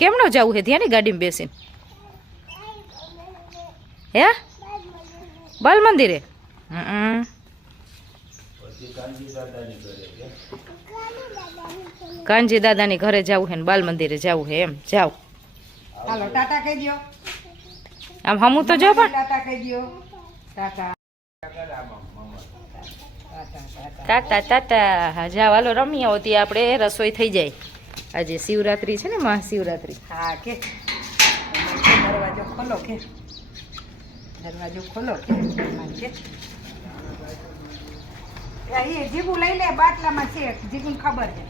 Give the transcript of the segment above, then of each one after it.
કેમનો જવું હે ત્યાં ગાડીમાં બેસીને? હે બાલ મંદિરે? કાનજી દાદાની ઘરે જવું હે ને બાલ મંદિરે જવું હે એમ? જાવ હાલો ટાટા કહી દો. આમ હમું તો જો પણ ટાટા કહી દો. ટાટા ટાટા ટાટા. હા જાવ હાલો રમી આવો ત્યાં આપણે રસોઈ થઈ જાય. આજે શિવરાત્રી છે ને, મહાશિવરાત્રી. હા કે દરવાજો ખોલો કે દરવાજો ખોલો કે એ જીગુ લઈ લે, બાટલામાં છે જીગુને ખબર છે.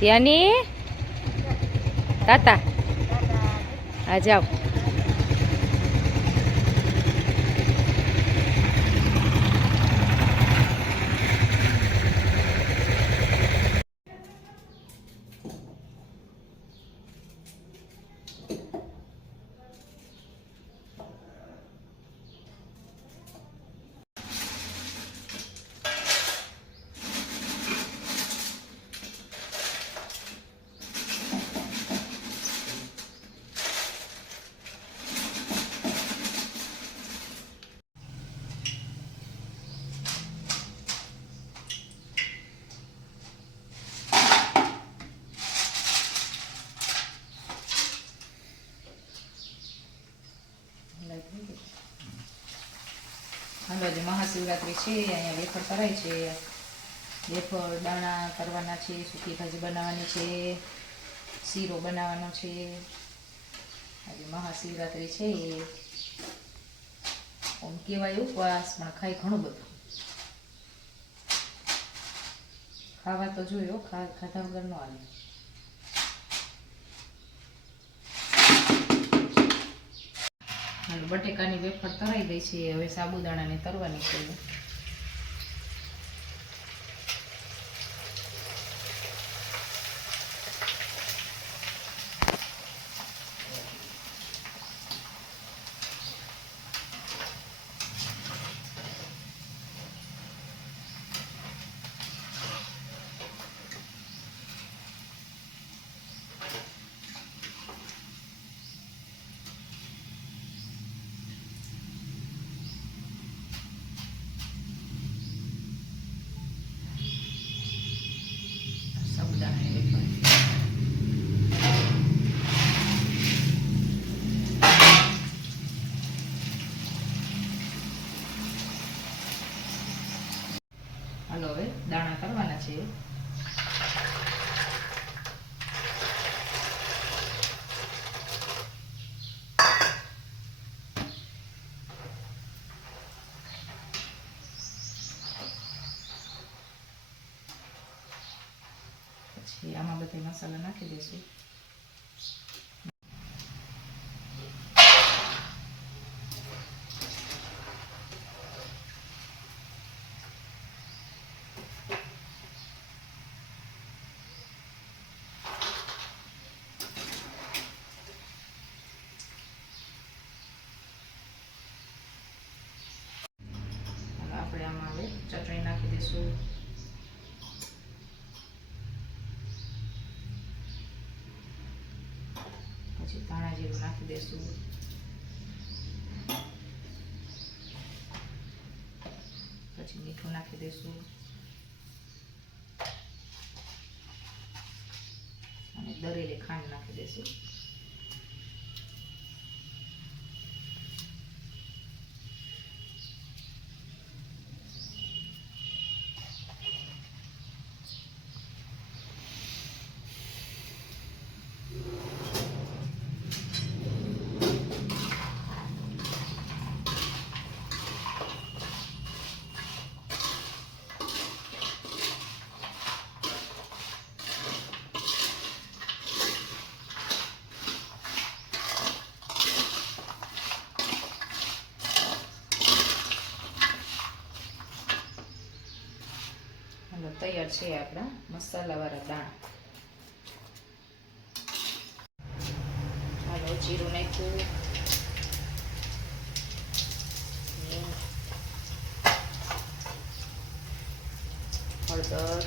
ત્યાંની તાતા હા જાઓ. હાલો આજે મહાશિવરાત્રી છે, અહીંયા વેફર કરાય છે. વેફર દાણા કરવાના છે, સૂકી ભાજી બનાવવાની છે, શીરો બનાવવાનો છે. આજે મહાશિવરાત્રી છે. આમ કહેવાય ઉપવાસ, પણ ખાય ઘણું બધું. ખાવા તો જોયો, ખાધા વગર ન હાલે. બટેકાની વેફર તરાઈ ગઈ છે, હવે સાબુદાણાની તરવાની છે. હાલો હવે દાણા કરવાના છે. પછી આમાં બધા મસાલા નાખી દઈશું. આપણે આમાં હવે ચટણી નાખી દઈશું. પછી ધાણા જીરું નાખી દઈશું. પછી મીઠું નાખી દઈશું અને દરેલી ખાંડ નાખી દઈશું. તૈયાર છે આપણા મસાલાવાળા દાણા. જીરું નાખ્યું, હળદર,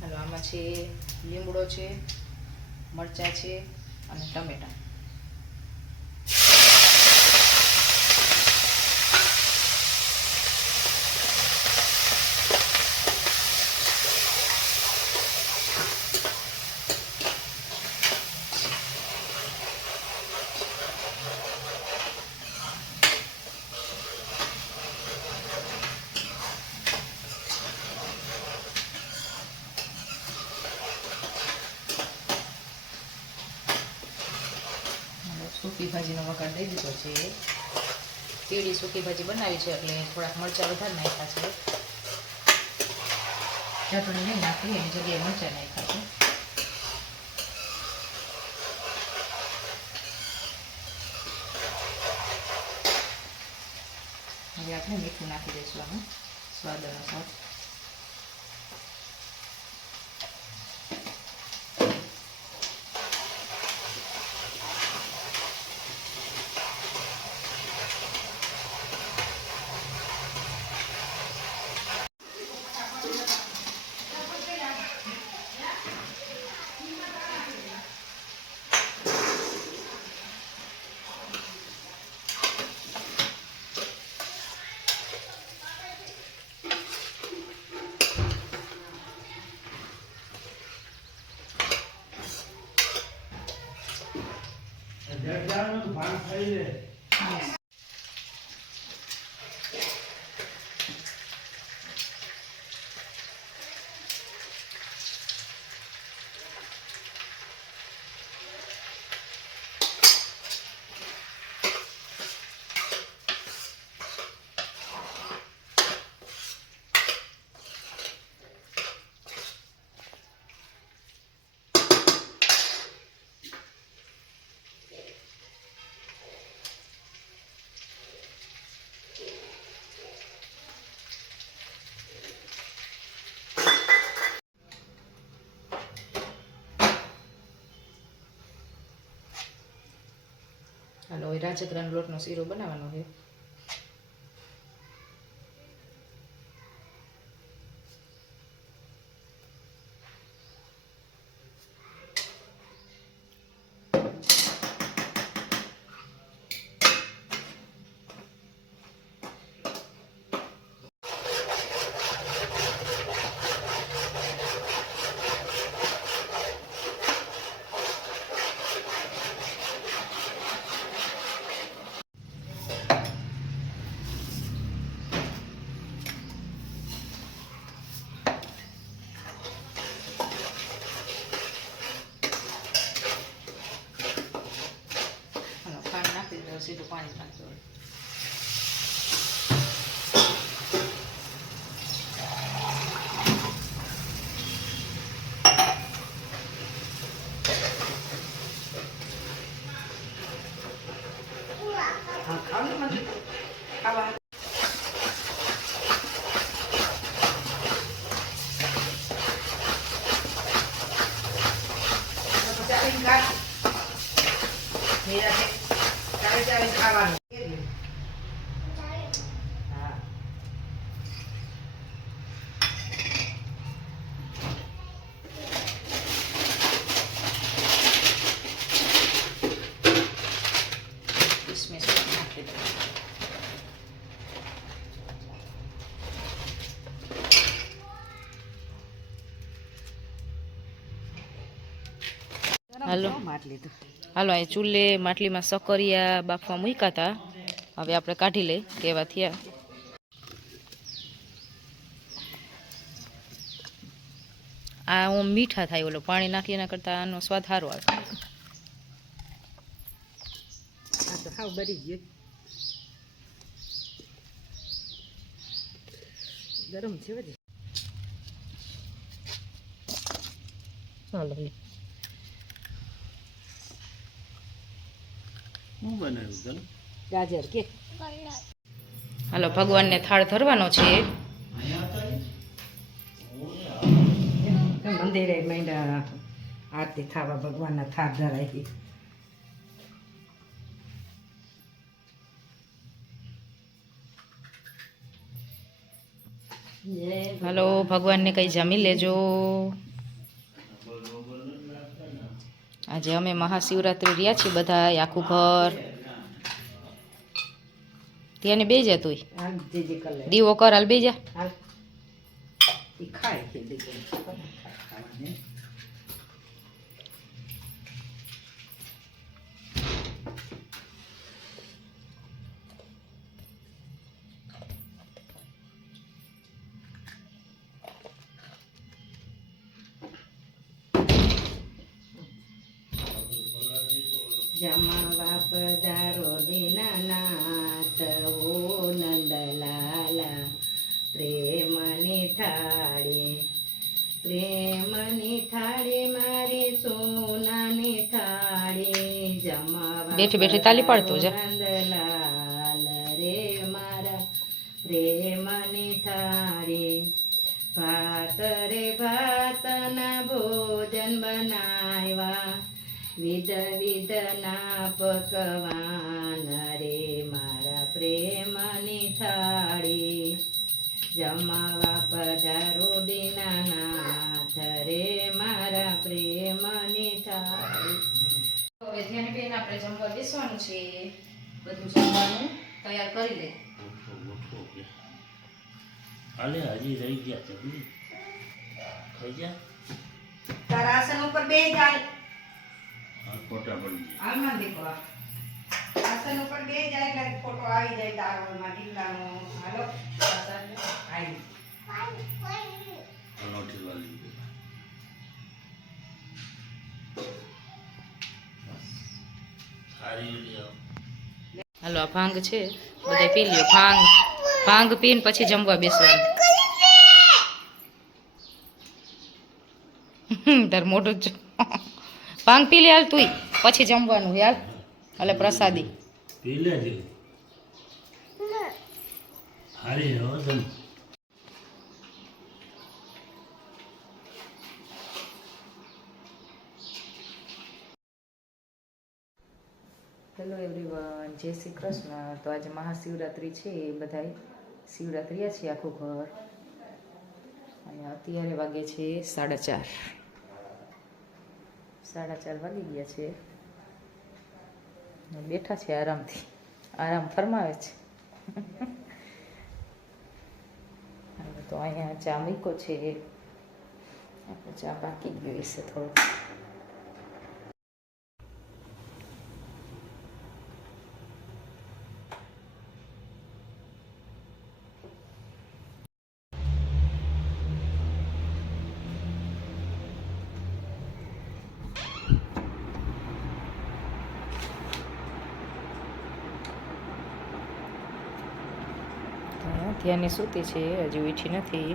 હાલો આમાં છે લીમડો છે, મરચાં છે અને ટમેટા. સૂકી ભાજીનો વઘાર દઈ દીધો છે. પીળી સૂકી ભાજી બનાવી છે એટલે થોડાક મરચાં વધારે નાખ્યા છે. ચટણી નહીં નાખી, એની જગ્યાએ મરચાં નાખ્યા છે. હવે આપણે મીઠું નાખી દઈશું આમાં સ્વાદ અનુસાર. હાલો હવે રાજગરાનો લોટનો શીરો બનાવવાનો છે. સીધું પાણી નાખજો. ખાવાનું હાલો અહીં ચૂલે માટલીમાં સકરિયા બાફવા મૂક્યા હતા. હવે આપણે કાઢી લઈ કેવા થયા. આ ઓમ મીઠા થાય, ઓલો પાણી નાખી એના કરતા આનો સ્વાદ સારો આવે. હાવ બરી ગયો, ગરમ છે હજી. હાલો ગાજર કે હાલો ભગવાનને થાળ ધરવાનો છે. મંદિરે માંડ્યા આરતી થવા ભગવાનના થાળ ધરાવી. હાલો ભગવાનને કંઈ જમી લેજો. આજે અમે મહાશિવરાત્રિ રહ્યા છીએ બધા આખું ઘર. ત્યાં બે જા તું દીવો કર હાલ બે જા. ખાય છે દીકરી. જમાવા પધારો દીનાનાથ ઓ નંદલાલા, પ્રેમની થાળી મારી સોનાની થાળી. જમાવા બેઠી બેઠી તાલી પાડતો જા. નંદલાલ રે મારા પ્રેમની થાળી. ભાત રે ભાતના ભોજન બનાવ્યા, વિધના પકવાન રે મારા પ્રેમની થાળી. જમાવા પધારો દીનાનાથ રે મારા પ્રેમની થાળી. હવે ધ્યાન બેન આપણે જમવા બેસવાનું છે. બધું જમવાનું તૈયાર કરી લે. હાલે હજી રહી ગયા છે થઈ ગયા. તારા આસન ઉપર બે જાય. ફોટા પડી ગયા. આમાં દેખો, આસન ઉપર બે જાય એટલે ફોટો આવી જાય તારોમાં ઢીલાનો. હાલો આવી અનોઠી વાલી સારી વિડીયો. હાલો આ ભાંગ છે બધા પી લ્યો. ભાંગ પીને પછી જમવા બેસવાનું. તાર મોટું જ ભાંગ પી લે હાલ તુંય, પછી જમવાનું યાર. એટલે પ્રસાદી પી લેજે. હારી હો તમે. હેલો એવરીવન, જય શ્રી કૃષ્ણ. તો આજે મહાશિવરાત્રિ છે. બધાય શિવરાત્રિયા છે આખું ઘર. અને અત્યારે વાગે છે 4:30. 4:30 વાગી ગયા છે. બેઠા છે આરામથી, આરામ ફરમાવે છે. તો અહીંયા ચા મૂક્યો છે. આપણે ચા બાકી ગયો છે થોડું. ધ્યાને સૂતી છે, હજી ઉઠી નથી.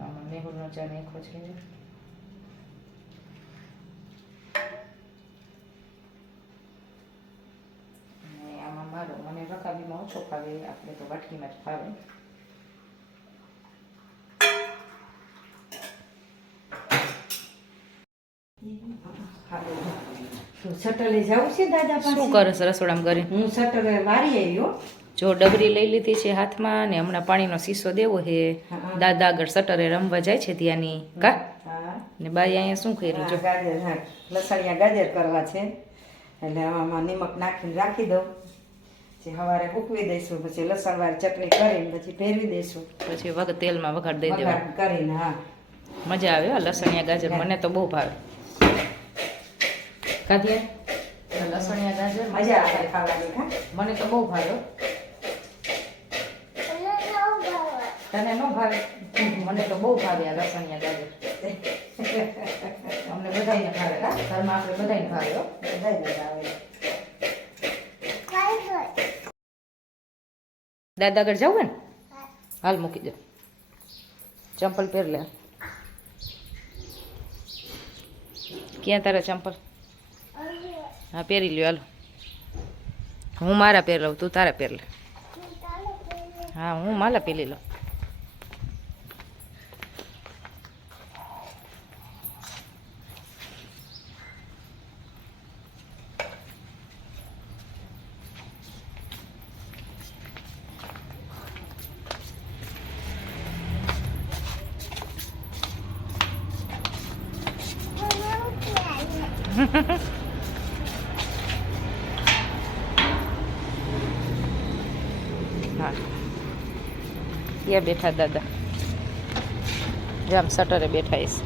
આમાં મેહુલનો ચા નાખ્યો છે. અને આમાં મારો, મને રકાબીમાં ઓછો ફાવે, આપણે તો વાટકીમાં જ ફાવે. સટલે જવું છે દાદા પાસે. શું કરે છે રસોડામાં કરી? હું સટલે વારી આવ્યો. જો ડબરી લઈ લીધી છે હાથમાં, ને હમણાં પાણીનો શીશો દેવો છે. દાદા આગળ સટરે રમવા જાય છે ત્યાંની કા. ને બાઈ અહીંયા શું કર્યું? જો ગાજર, લસણિયા ગાજર કરવા છે, એટલે આમાં નિમક નાખીને રાખી દઉં. પછી સવારે સૂકવી દઈશું, પછી લસણવાળી ચટણી કરીને પછી ફેરવી દઈશું. પછી તેલમાં વઘાર દઈ દેવા વઘાર કરીને. હા, મજા આવે. લસણિયા ગાજર મને તો બહુ ભાવે. કાઢીએ લસણિયા ગાજર મજા આવે ખાવાની. હા, મને તો બહુ ભાવે. તને ન ભાવે? મને તો બહુ ભાવે આ લસણિયા ગાજર. અમને બધાને ભાવે. હા, ઘરમાં આપણે બધાને ભાવે. બધાને ભાવે. દાદા આગળ જવું ને? હાલ મૂકી દો. ચંપલ પહેર લે. ક્યાં તારા ચંપલ? હા, પહેરી લ્યો. હાલો હું મારા પહેર લઉં, તું તારા પહેર લે. હા, હું માલા પહેરી લઉં. હા, ત્યાં બેઠા દાદા, જામ સટરે બેઠા છે.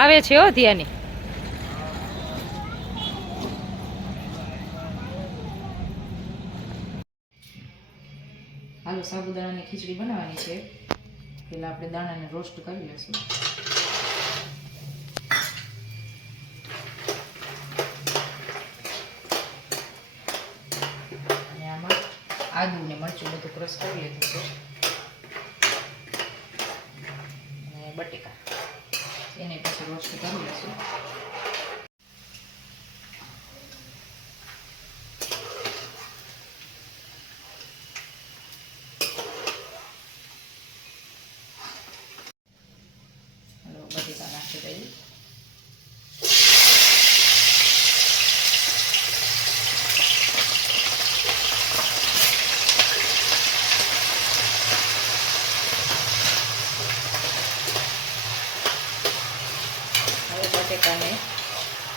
આવે છે હો ત્યાંની. હાલો, સાબુદાણાની ખીચડી બનાવવાની છે. પેલા આપણે દાણાને રોસ્ટ કરી લઈશું. અને આમાં આદુ ને મરચું બધું ક્રશ કરી લીધું છે. અને બટેકા એને પછી રોસ્ટ કરી લઈશું. બટેકા નાખી દઈએ. હવે બટેકાને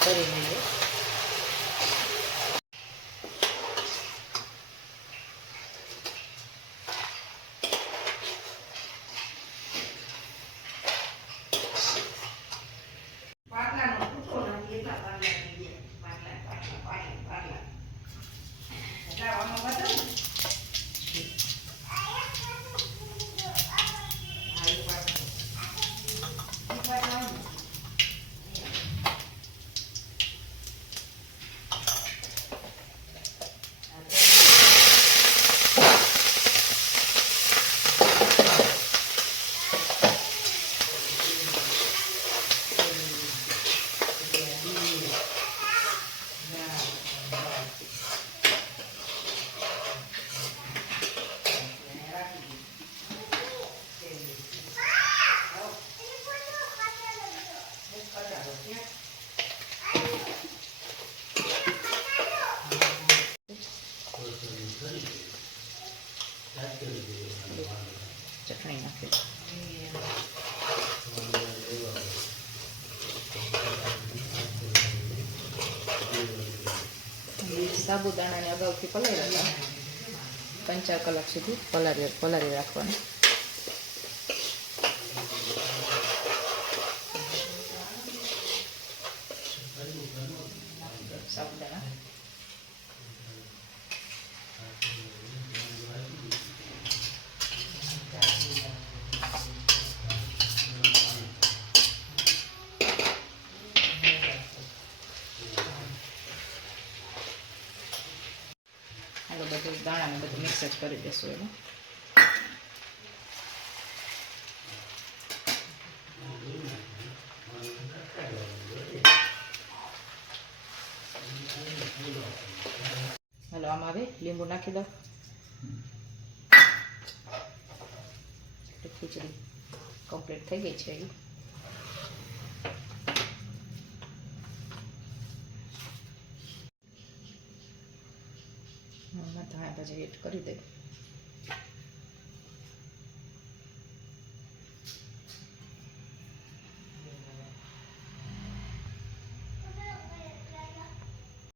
કરી લઈએ. ચટણી નાખી. સાબુદાણાને અગાઉથી પલાળ્યા હતા. 3-4 કલાક સુધી પલાળી રાખવાના. સાબુદાણા બધું દાણાને બધું મિક્સ જ કરી દઈશું એમાં. હાલો, આમાં હવે લીંબુ નાખી દો. ખીચડી કમ્પ્લીટ થઈ ગઈ છે. ધાણા ભાજી એડ કરી દઈએ.